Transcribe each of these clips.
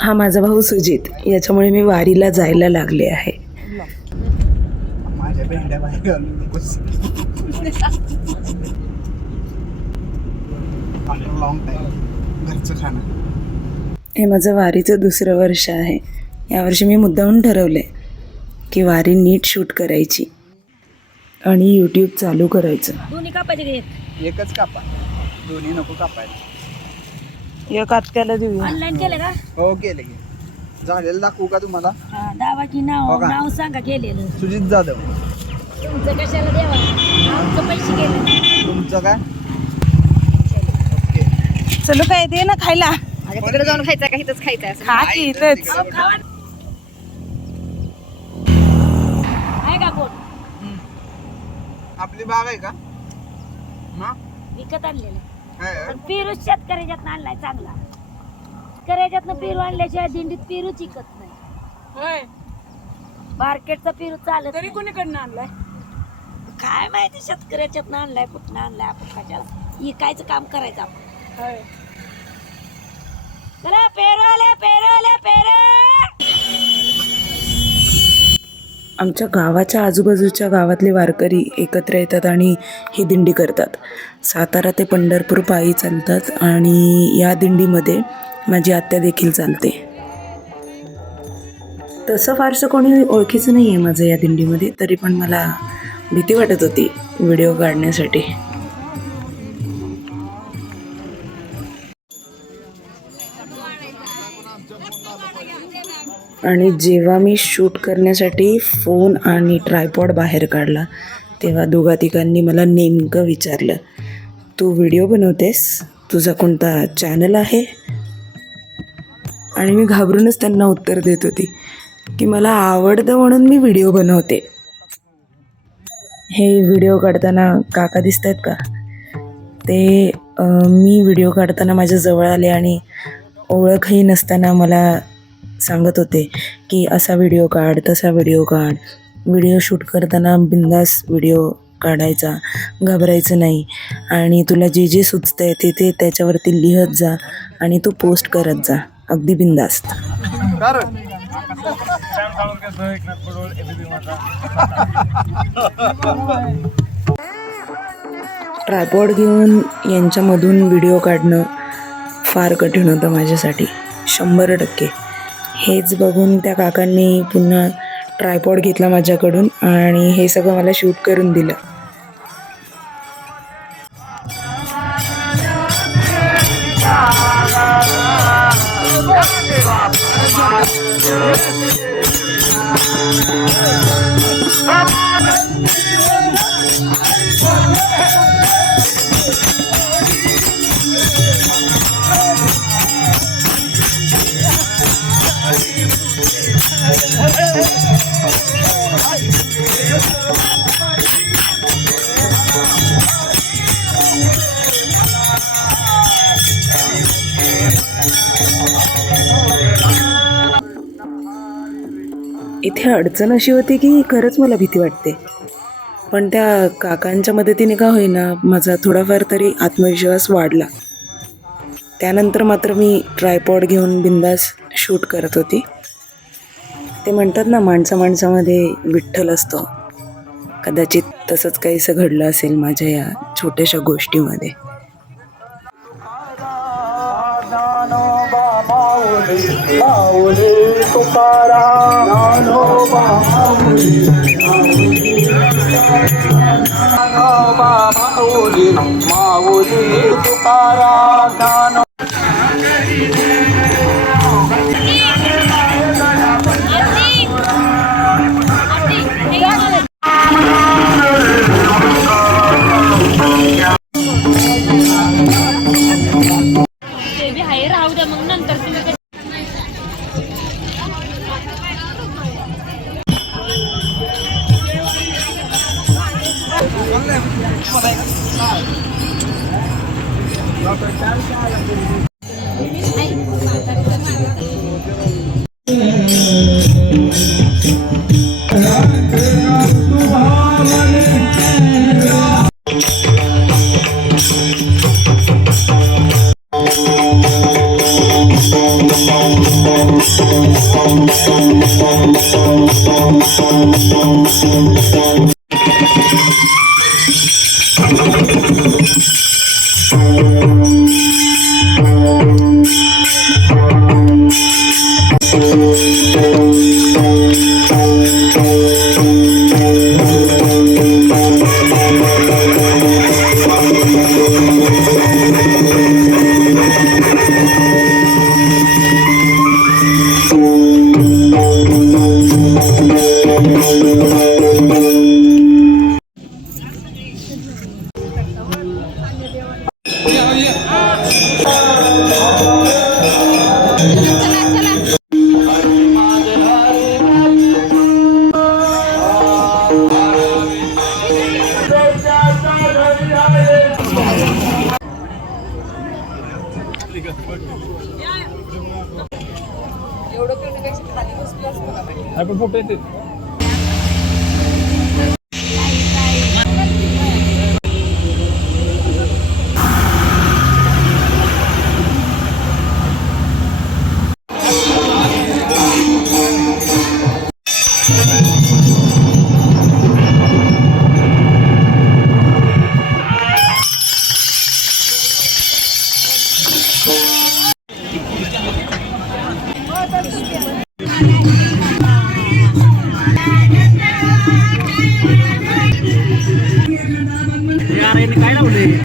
हा माझा भाऊ सुजित, याच्यामुळे मी वारीला जायला लागले आहे. माझ्या भेंड्या बाहेर घालून नकोस. लॉंग टाइम घरचं खाणं. हे माझं वारीचं दुसरं वर्ष आहे. यावर्षी मी मुद्दामून ठरवले की वारी नीट शूट करायची आणि यूट्यूब चालू करायचं. दोन्ही कापायचे एकच कापा, दोन्ही नको कापायला. एक आत्याला देऊया. ऑनलाईन केलं का? हो केले की. झालेलं दाखवू का तुम्हाला? दावाची हो नाव का? नाव सांगा केलेलं. सुजित जाधव. तुमचं कशाला देवा, आमचं पैसे गेले. तुमचं काय? ओके. चलो काय दे ना खायला. तिकडे जाऊन खायचं का इथंच खायचं? खा की इथंच. आहे का कोण? आपली बाग आहे का? हा? विकत आणलेलं. आहे. पण पेरू शेतकऱ्याच्यातनं आणलाय चांगला. शेतकऱ्याच्यातनं पेरू आणल्याशिवाय दिंडीत पेरू चिकत नाही. होय. मार्केटचा पेरू चालत तरी नाही. कोणीकडनं आणलाय? काय माहिती शेतकऱ्याच्यातनं आणलाय कुठनं आणलाय, आपण कशाला इकायचं काम करायचं आपण. होय. चला पेरू आले, पेरू आले, पेरू. आमच्या गावाच्या आजूबाजूच्या गावातले वारकरी एकत्र येतात आणि ही दिंडी करतात. सातारा ते पंढरपूर पायी चालतात आणि या दिंडीमध्ये माझी आत्या देखील चालते. तसं फारसं कोणी ओळखीचं नाही आहे माझं या दिंडीमध्ये, तरी पण मला भीती वाटत होती व्हिडिओ काढण्यासाठी. आणि जेव्हा मी शूट करण्यासाठी फोन आणि ट्रायपॉड बाहेर काढला तेव्हा दोघा तिघांनी मला नेमकं विचारलं, तू व्हिडिओ बनवतेस? तुझा कोणता चॅनल आहे? आणि मी घाबरूनच त्यांना उत्तर देत होती की मला आवडतं म्हणून मी व्हिडिओ बनवते. हे व्हिडिओ काढताना काका दिसत आहेत का? ते मी व्हिडिओ काढताना माझ्या जवळ आले आणि ओळखही नसताना मला सांगत होते की असा व्हिडिओ काढ, तसा व्हिडिओ काढ. व्हिडिओ शूट करताना बिंदास व्हिडिओ काढायचा, घाबरायचं नाही. आणि तुला जे जे सुचतं आहे ते त्याच्यावरती लिहत जा आणि तू पोस्ट करत जा, अगदी बिंदास्त. ट्रायपॉड घेऊन यांच्यामधून व्हिडिओ काढणं फार कठीण होतं माझ्यासाठी, 100%. हेच बघून त्या काकांनी पुन्हा ट्रायपॉड घेतला माझ्याकडून आणि हे सगळं मला शूट करून दिलं. इथे अडचण अशी होती की खरंच मला भीती वाटते, पण त्या काकांच्या मदतीने का होईना माझा थोडाफार तरी आत्मविश्वास वाढला. त्यानंतर मात्र मी ट्रायपॉड घेऊन बिंदास शूट करत होती. ते म्हणतात ना, माणसामध्ये विठ्ठल असतो. कदाचित तसंच काहीसं घडलं असेल माझ्या या छोट्याशा गोष्टीमध्ये. राहू द्या, मग नंतर तुम्ही आपण फोटो येते काय लावले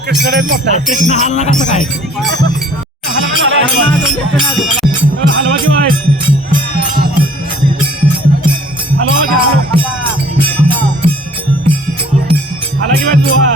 कृष्ण मोठा कृष्ण हलना कसं काय हलवा किंवा हलवा हाला किंवा बुवा.